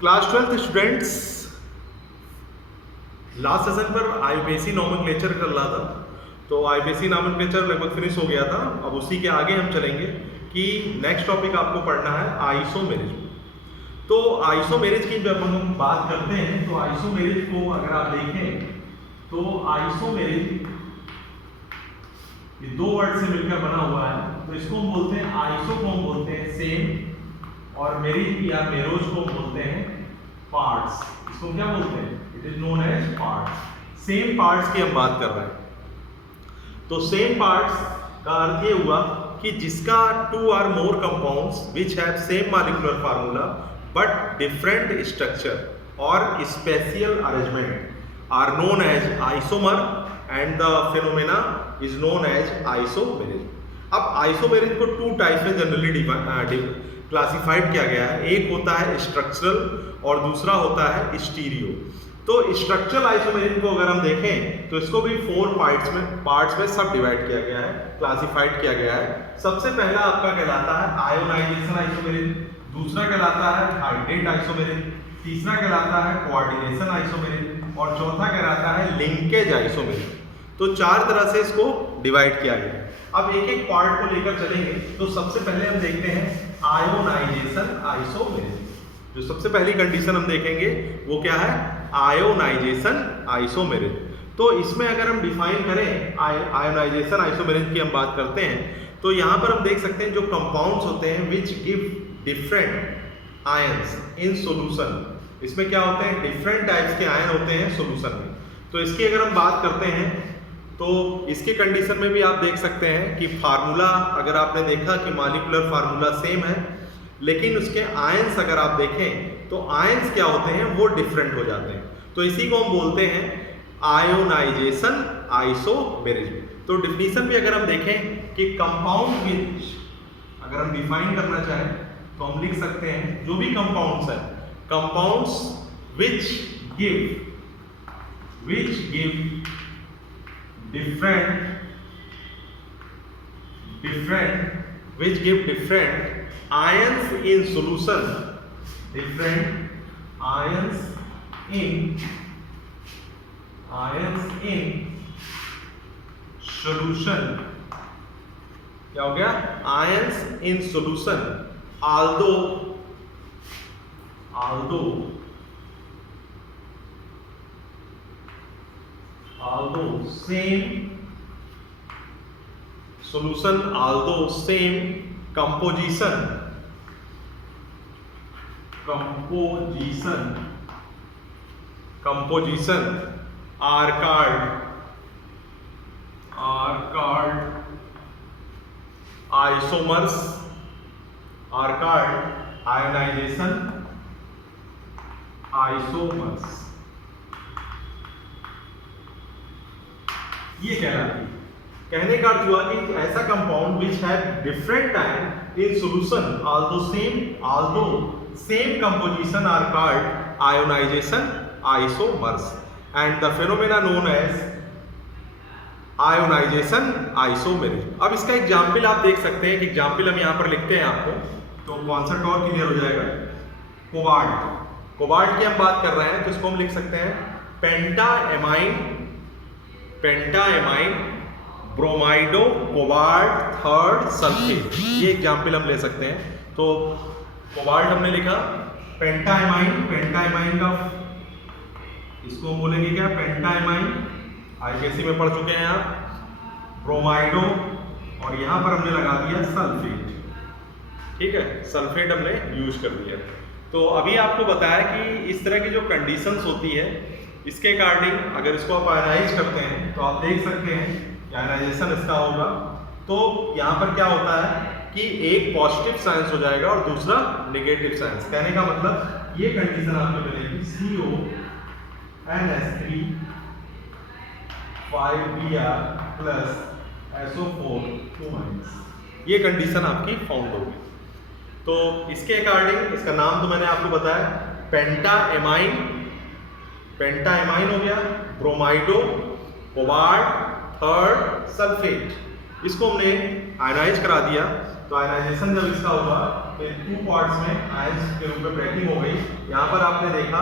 Class 12 students, last session पर IPAC nomenclature कर रहा था। तो आईपीएसी नॉमेनक्लेचर लगभग फिनिश हो गया था। अब उसी के आगे हम चलेंगे कि नेक्स्ट टॉपिक आपको पढ़ना है आइसोमेरिज। तो आइसोमेरिज की जब हम बात करते हैं तो आइसोमेरिज को अगर आप देखें तो आइसोमेरिज ये दो वर्ड से मिलकर बना हुआ है। तो इसको हम बोलते हैं आइसो को हम बोलते हैं सेम, और मेरिज या मेरोज को हम बोलते हैं पार्ट्स। इसको क्या बोलते हैं? It is known as parts. Same parts की हम बात कर रहे हैं। तो सेम पार्ट्स का अर्थ ये हुआ कि जिसका two or more compounds which have same molecular formula but different structure और spatial arrangement are known as isomer and the phenomena is known as isomerism. अब आइसोमेरिज को टू टाइप्स में जनरली क्लासिफाइड किया गया है। एक होता है स्ट्रक्चरल और दूसरा होता है स्टीरियो। तो स्ट्रक्चरल आइसोमेरिज को अगर हम देखें तो इसको भी 4 पार्ट्स में सब डिवाइड किया गया है, क्लासिफाइड किया गया है। सबसे पहला आपका कहलाता है आयोनाइजेशन आइसोमेरिज, दूसरा कहलाता है हाइड्रेट आइसोमेरिज, तीसरा कहलाता है कोऑर्डिनेशन आइसोमेरिज और चौथा कहलाता है लिंकेज आइसोमेरिज। तो 4 तरह से इसको डिवाइड किया गया है। अब एक एक पार्ट को लेकर चलेंगे। तो सबसे पहले हम देखते हैं आयोनाइजेशन आइसोमेरिज। जो सबसे पहली कंडीशन हम देखेंगे वो क्या है? Ionisation isomerism. तो इसमें अगर हम डिफाइन करें आयोनाइजेशन आइसोमेरिज की हम बात करते हैं तो यहाँ पर हम देख सकते हैं जो कंपाउंड्स होते हैं which give different ions in solution. इसमें क्या होते हैं? डिफरेंट टाइप्स के आयन होते हैं सॉल्यूशन में। तो इसकी अगर हम बात करते हैं तो इसके कंडीशन में भी आप देख सकते हैं कि फार्मूला अगर आपने देखा कि मॉलिक्यूलर फार्मूला सेम है, लेकिन उसके आयंस अगर आप देखें तो आयंस क्या होते हैं? वो डिफरेंट हो जाते हैं। तो इसी को हम बोलते हैं आयोनाइजेशन आइसोमेरिज। तो डिफिनीशन भी अगर हम देखें कि कंपाउंड विच अगर हम डिफाइन करना चाहें तो हम लिख सकते हैं जो भी कंपाउंड्स है, compounds which give different ions in solution, different ions in solution। क्या हो गया? ions in solution although same composition are called isomers, are called ionization isomers। ये कहलाती है। कहने का अर्थ हुआ कि ऐसा compound which have different ion in solution although same composition are called ionization isomers and the phenomena known as ionization isomerism। अब इसका एग्जाम्पल आप देख सकते हैं कि एग्जाम्पल हम यहाँ पर लिखते हैं आपको तो कॉन्सेप्ट और क्लियर हो जाएगा। कोबाल्ट की हम बात कर रहे हैं तो इसको हम लिख सकते हैं पेंटाएमाइन ब्रोमाइडो कोबाल्ट थर्ड सल्फेट। ये एग्जाम्पल हम ले सकते हैं। तो कोबाल्ट हमने लिखा, पेंटाएमाइन का इसको हम बोलेंगे क्या? पेंटाएमाइन। आईपीएसी में पढ़ चुके हैं आप। ब्रोमाइडो और यहाँ पर हमने लगा दिया सल्फेट। ठीक है, सल्फेट हमने यूज कर दिया। तो अभी आपको बताया कि इस तरह की जो कंडीशंस होती है इसके अकॉर्डिंग अगर इसको आप आयनाइज करते हैं तो आप देख सकते हैं आयनाइजेशन इसका होगा। तो यहाँ पर क्या होता है कि एक पॉजिटिव साइंस हो जाएगा और दूसरा नेगेटिव साइंस। कहने का मतलब ये कंडीशन आपको मिलेगी CONS3 5Br प्लस SO4 2-। ये कंडीशन आपकी फाउंड होगी। तो इसके अकॉर्डिंग इसका नाम तो मैंने आपको बताया, पेंटाएमाइन हो गया, ब्रोमाइडो कोबाल्ट थर्ड सल्फेट। इसको हमने आयनाइज करा दिया, तो आयनाइजेशन जब इसका हुआ तो 2 पार्ट्स में आयंस के रूप में ब्रेकिंग हो गई। यहाँ पर आपने देखा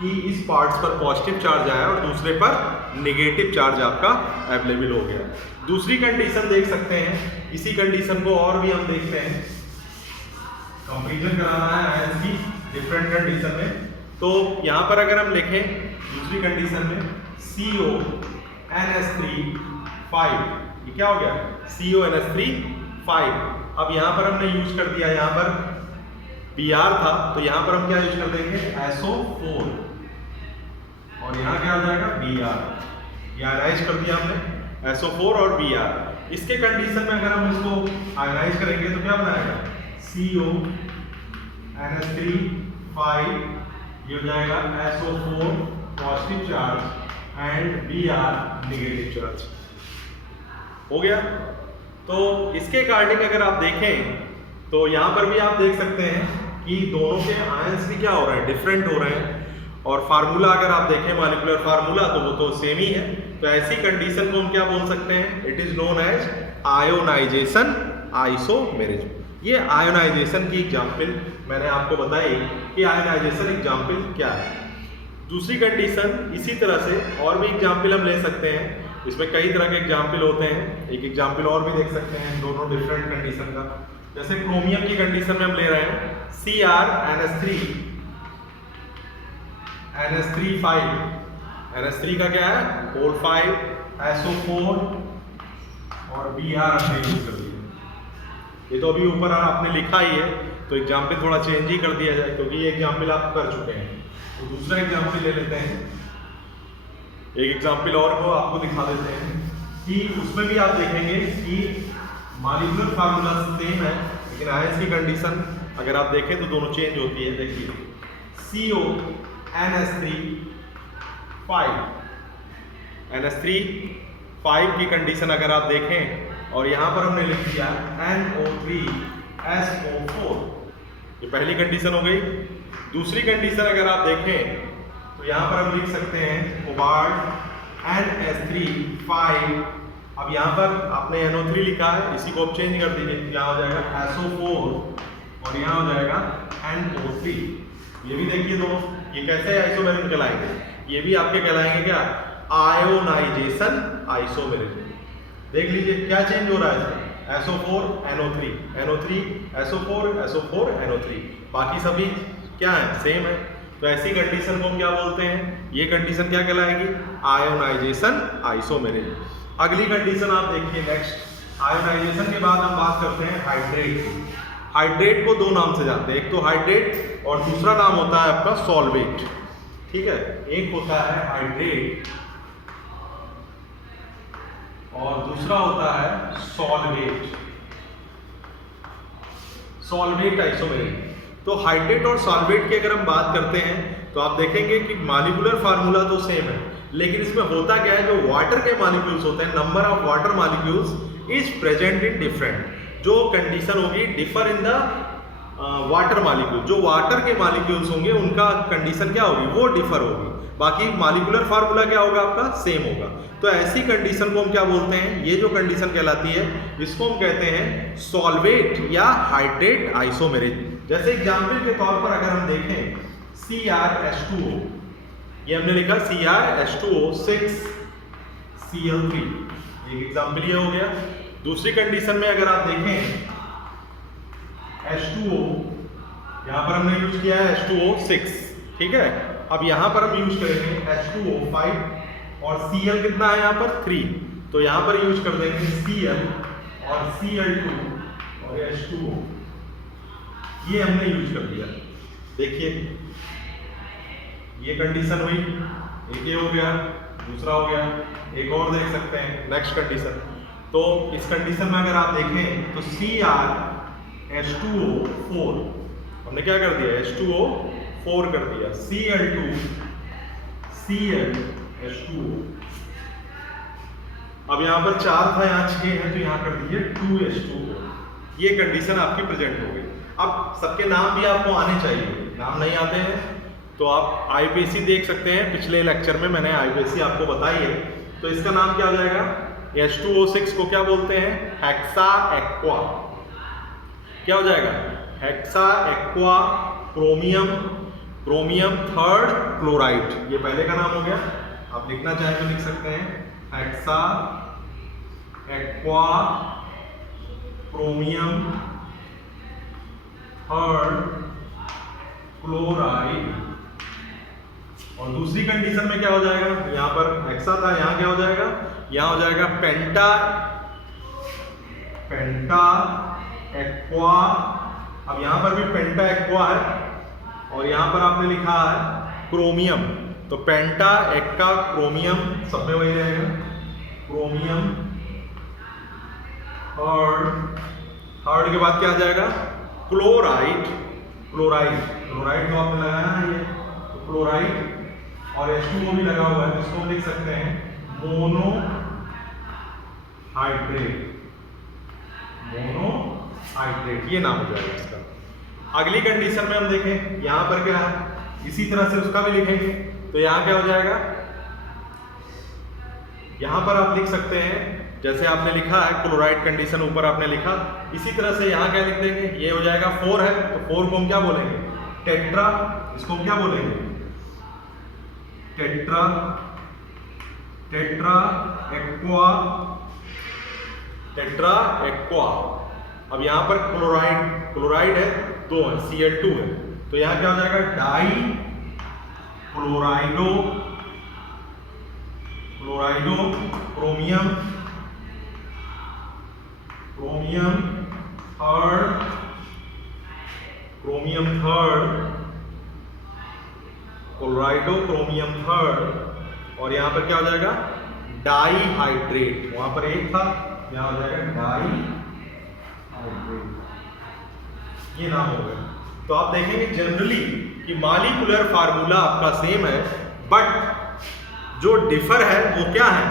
कि इस पार्ट्स पर पॉजिटिव चार्ज आया और दूसरे पर नेगेटिव चार्ज आपका अवेलेबल हो गया। दूसरी कंडीशन देख सकते हैं, इसी कंडीशन को और भी हम देखते हैं, कंपैरिजन कराना है आयंस की डिफरेंट कंडीशन में। तो यहाँ पर अगर हम लिखें दूसरी कंडीशन में CONS3 ये क्या हो गया, CONS3 अब यहाँ पर हमने यूज कर दिया, यहाँ पर Br था तो यहाँ पर हम क्या यूज कर देंगे, SO4 और यहाँ क्या हो जाएगा Br, ये आयनाइज कर दिया हमने SO4 और Br। इसके कंडीशन में अगर हम इसको आयनाइज करेंगे तो क्या बनाएगा, CONS3 ये हो जाएगा SO4 positive charge and Br negative charge हो गया। तो इसके अकॉर्डिंग अगर आप देखें तो यहाँ पर भी आप देख सकते हैं कि दोनों के आयंस भी क्या हो रहे हैं, डिफरेंट हो रहे हैं। और फार्मूला अगर आप देखें मॉलिक्यूलर फार्मूला तो वो तो सेम ही है। तो ऐसी कंडीशन को हम क्या बोल सकते हैं, it is known as ionisation isomerism. ये आयोनाइजेशन की एग्जाम्पल मैंने आपको बताई कि आयोनाइजेशन एग्जाम्पल क्या है। दूसरी कंडीशन इसी तरह से और भी एग्जाम्पल हम ले सकते हैं, इसमें कई तरह के एग्जाम्पल होते हैं। एक एग्जाम्पल और भी देख सकते हैं दोनों डिफरेंट कंडीशन का, जैसे क्रोमियम की कंडीशन में हम ले रहे हैं CrNS3 का क्या है, 4 SO4 और Br हमने यूज कर दिया। ये तो अभी ऊपर आपने लिखा ही है तो एग्जाम्पल थोड़ा चेंज ही कर दिया जाए क्योंकि ये एग्जाम्पल आप कर चुके हैं। तो दूसरा एग्जाम्पल ले लेते हैं, एक एग्जाम्पल और को आपको दिखा देते हैं कि उसमें भी आप देखेंगे कि मॉलिक्यूलर फार्मूला सेम है लेकिन आयंस की कंडीशन अगर आप देखें तो दोनों चेंज होती है। देखिए NS3 की कंडीशन अगर आप देखें और यहाँ पर हमने लिख दिया NO3SO4, ये पहली कंडीशन हो गई। दूसरी कंडीशन अगर आप देखें तो यहाँ पर हम लिख सकते हैं कोबाल्ट NS3 अब यहाँ पर आपने NO3 लिखा है, इसी को आप चेंज कर दीजिए, यहाँ हो जाएगा SO4 और यहाँ हो जाएगा NO3। ये भी देखिए दोनों, ये कैसे आइसोमेरिज्म कहलाएंगे, ये भी आपके कहलाएंगे क्या, आयोनाइजेशन आइसोमेरिज्म। देख लीजिए क्या चेंज हो रहा है इसमें, SO4 NO3 SO4 NO3, बाकी सभी क्या है, सेम है। तो ऐसी कंडीशन को हम क्या बोलते हैं, ये कंडीशन क्या कहलाएगी, आयोनाइजेशन आइसोमेरिज्म। अगली कंडीशन आप देखिए नेक्स्ट, आयोनाइजेशन के बाद हम बात करते हैं हाइड्रेट की। हाइड्रेट को दो नाम से जानते हैं, एक तो हाइड्रेट और दूसरा नाम होता है आपका सॉल्वेट। ठीक है, एक होता है हाइड्रेट और दूसरा होता है सॉल्वेट आइसोमेरिज्म। तो हाइड्रेट और सॉल्वेट की अगर हम बात करते हैं तो आप देखेंगे कि मॉलिक्यूलर फार्मूला तो सेम है लेकिन इसमें होता क्या है, जो वाटर के मॉलिक्यूल्स होते हैं, number of water molecules is present in different. जो कंडीशन होगी differ in the water molecule, जो वाटर के मॉलिक्यूल्स होंगे उनका कंडीशन क्या होगी, वो डिफर होगी। बाकी मॉलिक्यूलर फार्मूला क्या होगा आपका, सेम होगा। तो ऐसी कंडीशन को हम क्या बोलते हैं, ये जो कंडीशन कहलाती है इसको हम कहते हैं सॉल्वेट या हाइड्रेट आइसोमेरिज्म। जैसे एग्जाम्पल के तौर पर अगर हम देखें CrH2O, ये हमने लिखा CrH2O 6Cl3, एक एग्जाम्पल ये हो गया। दूसरी कंडीशन में अगर आप देखें H2O, यहाँ पर हमने यूज किया है H2O 6, ठीक है। अब यहाँ पर हम यूज करेंगे H2O 5 और Cl कितना है यहाँ पर 3, तो यहाँ पर यूज कर देंगे Cl और Cl2 और H2O, ये हमने यूज कर दिया। देखिए ये कंडीशन हुई, एक ये हो गया, दूसरा हो गया, एक और देख सकते हैं नेक्स्ट कंडीशन। तो इस कंडीशन में अगर आप देखें तो CrH2O4 हमने क्या कर दिया, H2O4 कर दिया, Cl2 ClH2O। अब यहाँ पर 4 था, यहाँ 6 है तो यहाँ कर दीजिए 2H2O। ये कंडीशन आपकी प्रेजेंट हो गई। अब सबके नाम भी आपको आने चाहिए, नाम नहीं आते हैं तो आप IUPAC देख सकते हैं, पिछले लेक्चर में मैंने IUPAC आपको बताई है। तो इसका नाम क्या हो जाएगा, H2O6 को क्या बोलते हैं? Hexa aqua. क्या हो जाएगा? Hexa aqua chromium, chromium third chloride. ये पहले का नाम हो गया, आप लिखना चाहें तो लिख सकते हैं hexa aqua chromium third chloride. और दूसरी कंडीशन में क्या हो जाएगा? यहां पर हेक्सा था, यहां क्या हो जाएगा? यहां हो जाएगा पेंटा, पेंटा एक्वा। अब यहां पर भी पेंटा एक्वा है और यहां पर आपने लिखा है क्रोमियम, तो पेंटा एक्का क्रोमियम सब में वही रहेगा, क्रोमियम थर्ड के बाद क्या आ जाएगा? क्लोराइड, क्लोराइड, क्लोराइड तो आपने लगाया है ये, तो क्लोराइड और H2O भी लगा हुआ है, इसको लिख सकते हैं मोनोहाइड्रेट, मोनोहाइड्रेट, ये नाम हो जाएगा इसका। अगली कंडीशन में हम देखें, यहां पर क्या है, इसी तरह से उसका भी लिखेंगे, तो यहां क्या हो जाएगा? यहां पर आप लिख सकते हैं जैसे आपने लिखा है क्लोराइड कंडीशन ऊपर आपने लिखा, इसी तरह से यहां क्या लिख देंगे? ये हो जाएगा 4 है, तो 4 को हम क्या बोलेंगे? टेट्रा। इसको हम क्या बोलेंगे? Tetra, tetra aqua, tetra aqua. अब यहां पर क्लोराइड, क्लोराइड है 2 है, Cl2 है, तो यहां क्या हो जाएगा? Di chlorido, chlorido chromium, chromium third, chromium third, chlorido chromium third. और यहां पर क्या हो जाएगा? डाई हाइड्रेट, वहां पर एक था, यहां हो जाएगा डाई हाइड्रेट, ये नाम हो गया। तो आप देखेंगे जनरली कि मॉलिक्यूलर फार्मूला आपका सेम है, बट जो डिफर है वो क्या है?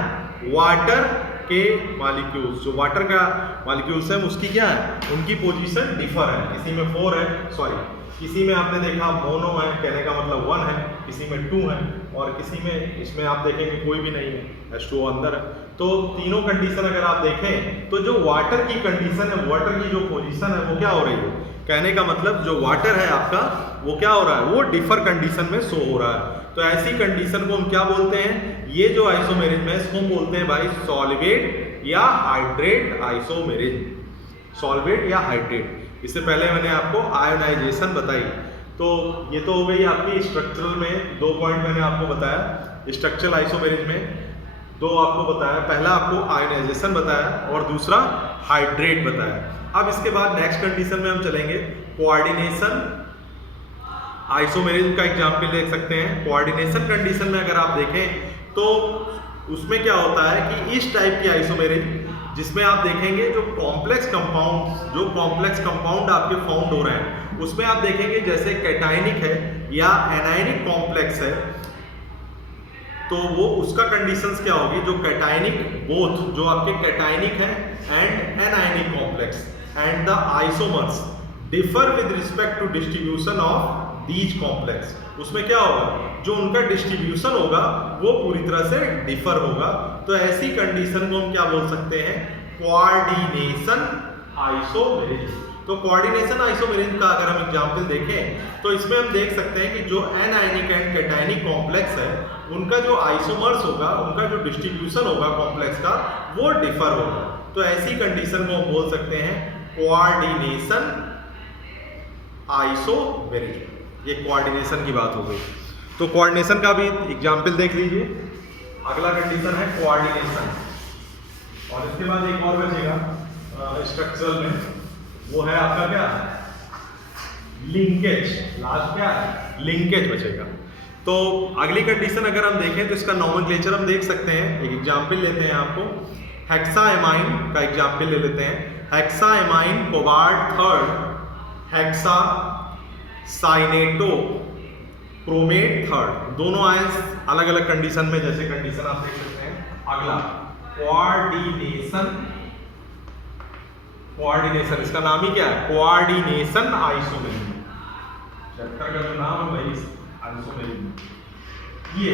वाटर के मॉलिक्यूल्स, जो वाटर का मॉलिक्यूल्स है उसकी क्या है? उनकी पोजीशन डिफर है, किसी में 4 है, सॉरी किसी में आपने देखा मोनो है, कहने का मतलब 1 है, किसी में 2 है, और किसी में इसमें आप देखेंगे कोई भी नहीं है, H2O अंदर है। तो तीनों कंडीशन अगर आप देखें तो जो वाटर की कंडीशन है, वाटर की जो पोजीशन है वो क्या हो रही है? कहने का मतलब जो वाटर है आपका वो क्या हो रहा है? वो डिफर कंडीशन में शो हो रहा है। तो ऐसी कंडीशन को हम क्या बोलते हैं? ये जो आइसोमेरिज्म है इसको हम बोलते हैं भाई सॉल्वेट या हाइड्रेट आइसोमेरिज्म, सॉल्वेट या हाइड्रेट। इससे पहले मैंने आपको आयोनाइजेशन बताई, तो ये तो हो गई आपकी स्ट्रक्चरल में 2 पॉइंट मैंने आपको बताया, स्ट्रक्चरल आइसोमेरिज्म में 2 आपको बताया, पहला आपको आयोनाइजेशन बताया और दूसरा हाइड्रेट बताया। अब इसके बाद नेक्स्ट कंडीशन में हम चलेंगे कोऑर्डिनेशन आइसोमेरिज्म का एग्जाम्पल देख सकते हैं। कोऑर्डिनेशन कंडीशन में अगर आप देखें तो उसमें क्या होता है कि इस टाइप की आइसोमेरिज्म जिसमें आप देखेंगे जो कॉम्प्लेक्स कंपाउंड आपके फाउंड हो रहे हैं उसमें आप देखेंगे जैसे कैटायनिक है या एनायनिक कॉम्प्लेक्स है, तो वो उसका कंडीशंस क्या होगी? जो कैटायनिक बोथ जो आपके कैटायनिक है and anionic complex and the isomers differ with respect to distribution of these complex, उसमें क्या होगा? जो उनका डिस्ट्रीब्यूशन होगा वो पूरी तरह से डिफर होगा। तो ऐसी कंडीशन को हम क्या बोल सकते हैं? Coordination isomerism. तो कोऑर्डिनेशन आइसोमेरिज्म का अगर हम एग्जांपल देखें तो इसमें हम देख सकते हैं कि जो एनायनिक एंड कैटायनिक कॉम्प्लेक्स है उनका जो आइसोमर्स होगा, उनका जो डिस्ट्रीब्यूशन होगा कॉम्प्लेक्स का वो डिफर होगा। तो ऐसी कंडीशन को हम बोल सकते हैं कोऑर्डिनेशन आइसोमेरिज्म। ये कोऑर्डिनेशन की बात हो गई। तो कोऑर्डिनेशन का भी एग्जांपल देख लीजिए। अगला कंडीशन है कोऑर्डिनेशन, और इसके बाद एक और बचेगा स्ट्रक्चरल में, वो है आपका क्या? लिंकेज। लास्ट क्या है? लिंकेज बचेगा। तो अगली कंडीशन अगर हम देखें तो इसका नोमेनक्लेचर हम देख सकते हैं। एक एग्जांपल लेते हैं आपको, हेक्साएमाइन का एग्जांपल ले लेते हैं। Hexaammine cobalt third hexa cyanato chromate third, दोनों आयंस अलग अलग कंडीशन में, जैसे कंडीशन आप देख सकते हैं। अगला कोऑर्डिनेशन, कोऑर्डिनेशन इसका नाम ही क्या है? Coordination isomerism. चैप्टर का जो नाम है वही आइसोमेरिज्म ये।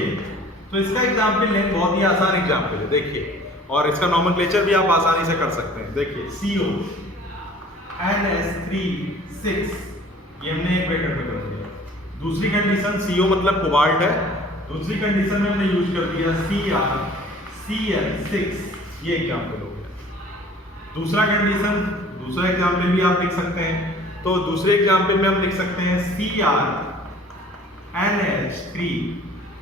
तो इसका एग्जांपल लें, बहुत ही आसान एग्जांपल है। देखिए और इसका नॉमेनक्लेचर भी आप आसानी से कर सकते हैं। देखिए CO NS3 6, ये हमने एक ब्रैकेट में कर दिया। दूसरी कंडीशन CO मतलब कोबाल्ट है, दूसरी कंडीशन में हमने यूज कर दिया CrCl6, ये एग्जाम्पल हो गया। दूसरा कंडीशन, दूसरा एग्जाम्पल भी आप लिख सकते हैं। तो दूसरे एग्जाम्पल में हम लिख सकते हैं CrNH3,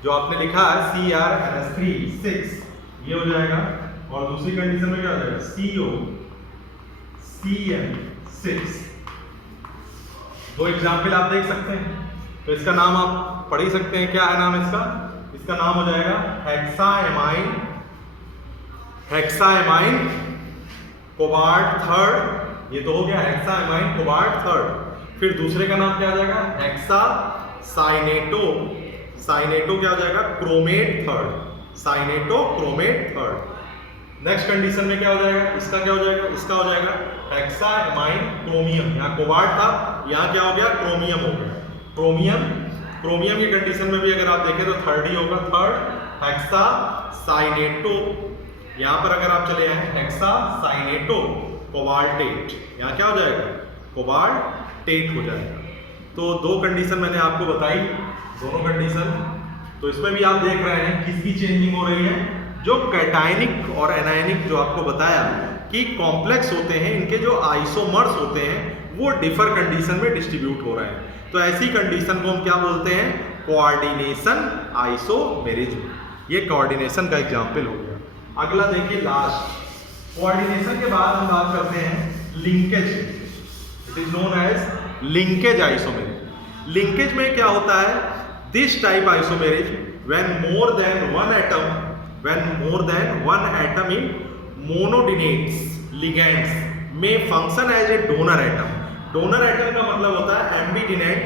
जो आपने लिखा है CrNH3 6, ये हो जाएगा। और दूसरी कंडीशन में क्या हो जाएगा COCl6। दो एग्जाम्पल आप देख सकते हैं। तो इसका नाम आप पढ़ ही सकते हैं, क्या है नाम इसका? इसका नाम हो जाएगा हेक्साएमाइन कोबाल्ट थर्ड, ये तो हो गया हेक्साएमाइन कोबाल्ट थर्ड। फिर दूसरे का नाम क्या आ जाएगा? साइनेटो क्या हो जाएगा? Chromate third, cyanato chromate third. Next condition में क्या हो जाएगा? इसका क्या हो जाएगा? इसका हो जाएगा हेक्साएमाइन क्रोमियम। यहाँ कोबाल्ट था, यहाँ क्या हो गया? क्रोमियम हो गया। क्रोमियम की कंडीशन में भी अगर आप देखें तो थर्ड ही होगा, थर्ड हेक्सासाइनेटो। यहाँ पर अगर आप चले आए हेक्सासाइनेटो कोबाल्टेट, यहाँ क्या हो जाएगा? कोबाल्टेट हो जाएगा। तो दो कंडीशन मैंने आपको बताई, दोनों कंडीशन। तो इसमें भी आप देख रहे हैं किसकी चेंजिंग हो रही है? जो कैटायनिक और एनायनिक जो आपको बताया कि कॉम्प्लेक्स होते हैं, इनके जो आइसोमर्स होते हैं वो डिफर कंडीशन में डिस्ट्रीब्यूट हो रहे हैं। तो ऐसी कंडीशन को हम क्या बोलते हैं? Coordination isomerism. ये कोऑर्डिनेशन का एग्जांपल हो गया। अगला देखिए लास्ट, कोऑर्डिनेशन के बाद हम बात करते हैं linkage. It is known as linkage isomerism. Linkage में क्या होता है? This type isomerism when more than one atom in monodentates ligands में function as a donor atom. Donor atom का मतलब होता है एम्बीडिनेंट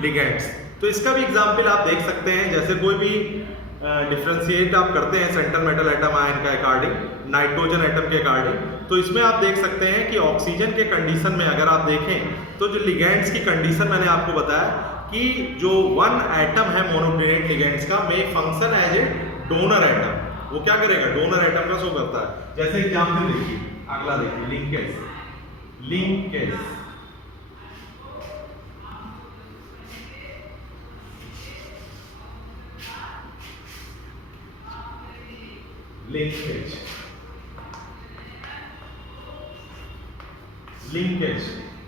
लिगेंड्स। तो इसका भी एग्जांपल आप देख सकते हैं। जैसे कोई भी डिफरेंशिएट आप करते हैं सेंटर मेटल एटम आयन का अकॉर्डिंग, नाइट्रोजन एटम के अकॉर्डिंग, तो इसमें आप देख सकते हैं कि ऑक्सीजन के कंडीशन में अगर आप देखें तो जो लिगेंड्स की कंडीशन मैंने आपको बताया कि जो वन एटम है मोनोडिनेट लिगेंड्स का, में function as a donor atom, वो क्या करेगा? डोनर एटम का शो करता है। जैसे एग्जांपल देखिए, अगला देखिए लिंकेज।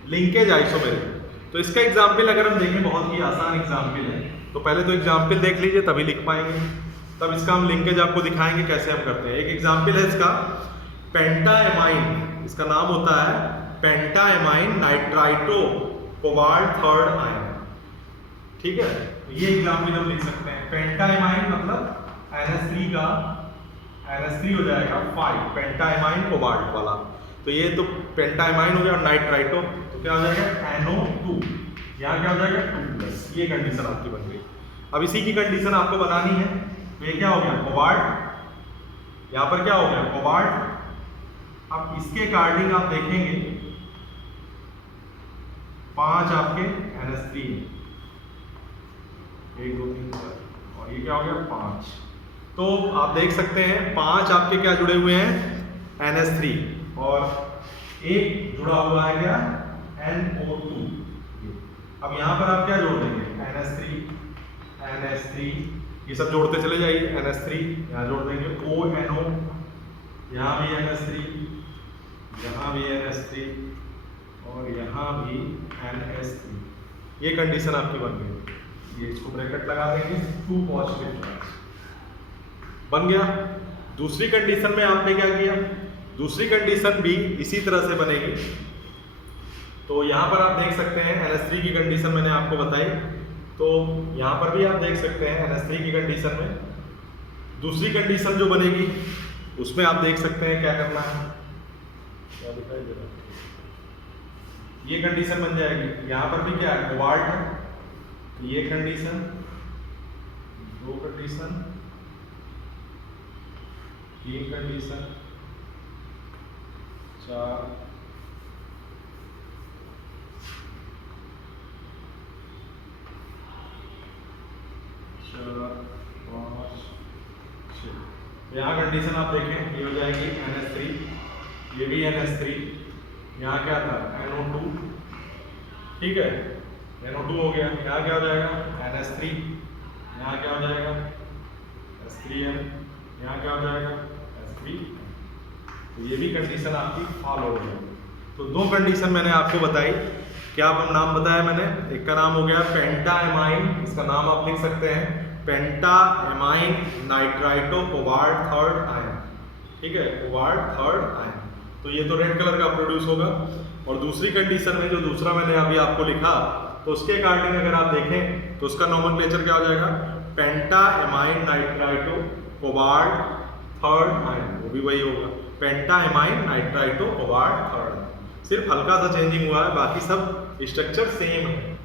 Linkage isomerism. तो इसका एग्जाम्पल अगर हम देखें, बहुत ही आसान एग्जाम्पल है। तो पहले तो एग्जाम्पल देख लीजिए तभी लिख पाएंगे, तब इसका हम लिंकेज आपको दिखाएंगे कैसे हम करते हैं। एक एग्जाम्पल है इसका पेंटाएमाइन, इसका नाम होता है पेंटाएमाइन नाइट्राइटो कोबाल्ट थर्ड आयन। ठीक है, ये एग्जाम्पल हम लिख सकते हैं। पेंटाएमाइन मतलब NH3 हो जाएगा 5, पेंटाएमाइन कोबाल्ट वाला। तो ये तो पेंटाएमाइन हो गया, और नाइट्राइटो तो क्या हो जाएगा? NO2। यहाँ क्या हो जाएगा? 2+। ये कंडीशन आपकी बन गई। अब इसी की कंडीशन आपको बनानी है। तो ये क्या हो गया? कोबाल्ट। यहाँ पर क्या हो गया? कोबाल्ट। अब इसके अकॉर्डिंग आप देखेंगे 5 आपके NH3, 1 2 3 4, और ये क्या हो गया? 5। तो आप देख सकते हैं 5 आपके क्या जुड़े हुए हैं? NH3, और एक जुड़ा हुआ है क्या? NO2। अब यहाँ पर आप क्या जोड़ देंगे? NH3, ये सब जोड़ते चले जाइए। NH3 यहाँ जोड़ देंगे, ONO, यहाँ भी NH3, यहाँ भी NH3, और यहाँ भी NH3। ये कंडीशन आपकी बन गई। ये इसको ब्रैकेट लगा देंगे, 2 पॉजिटिव चार्ज बन गया। दूसरी कंडीशन में आपने क्या किया? दूसरी कंडीशन भी इसी तरह से बनेगी। तो यहाँ पर आप देख सकते हैं NH3 की कंडीशन मैंने आपको बताई। तो यहाँ पर भी आप देख सकते हैं NH3 की कंडीशन में दूसरी कंडीशन जो बनेगी उसमें आप देख सकते हैं क्या करना है। क्या दिखाई दे रहा है? ये कंडीशन बन जाएगी। यहाँ पर भी क्या है? कोबाल्ट है। तो ये कंडीशन, 2 कंडीशन, 3 कंडीशन, 4, 5, 6। यहाँ कंडीशन आप देखें, ये हो जाएगी NH3, ये भी NH3, यहाँ क्या था NO2, ठीक है, NO2 हो गया। यहाँ क्या हो जाएगा NH3, यहाँ क्या हो जाएगा H3N, यहाँ क्या हो जाएगा H3। तो ये भी कंडीशन आपकी फॉलो हो गई। तो दो कंडीशन मैंने आपको बताई। क्या आप नाम बताया मैंने, एक का नाम हो गया पेंटाएमाइन, इसका नाम आप लिख सकते हैं पेंटाएमाइन नाइट्राइटो कोबाल्ट थर्ड आयन, ठीक है, कोबाल्ट थर्ड आयन। तो ये तो रेड कलर का प्रोड्यूस होगा। और दूसरी कंडीशन में जो दूसरा मैंने अभी आपको लिखा, तो उसके अकॉर्डिंग अगर आप देखें तो उसका नोमेनक्लेचर क्या हो जाएगा पेंटाएमाइन नाइट्राइटो कोबाल्ट थर्ड आयन, वो भी वही होगा पेंटाएमाइन नाइट्राइटो कोबाल्ट थर्ड आयन। सिर्फ हल्का सा चेंजिंग हुआ है, बाकी सब स्ट्रक्चर सेम है,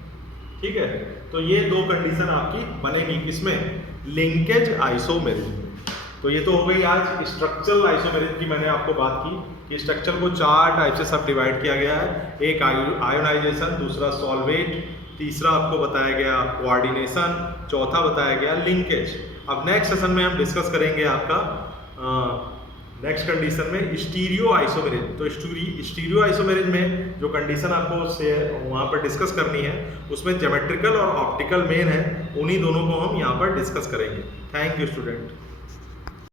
ठीक है। तो ये दो कंडीशन आपकी बनेगी किसमें, लिंकेज आइसोमेरिज्म में। तो ये तो हो गई आज स्ट्रक्चरल आइसोमेरिज्म की, मैंने आपको बात की कि स्ट्रक्चर को 4 टाइप से सब डिवाइड किया गया है। एक आयोनाइजेशन, दूसरा सॉल्वेट, तीसरा आपको बताया गया कोऑर्डिनेशन, चौथा बताया गया लिंकेज। अब नेक्स्ट सेशन में हम डिस्कस करेंगे आपका नेक्स्ट कंडीशन में स्टीरियो आइसोमेरिज्म। तो स्टीरियो आइसोमेरिज्म में जो कंडीशन आपको से वहाँ पर डिस्कस करनी है, उसमें ज्योमेट्रिकल और ऑप्टिकल मेन है, उन्हीं दोनों को हम यहाँ पर डिस्कस करेंगे। Thank you student.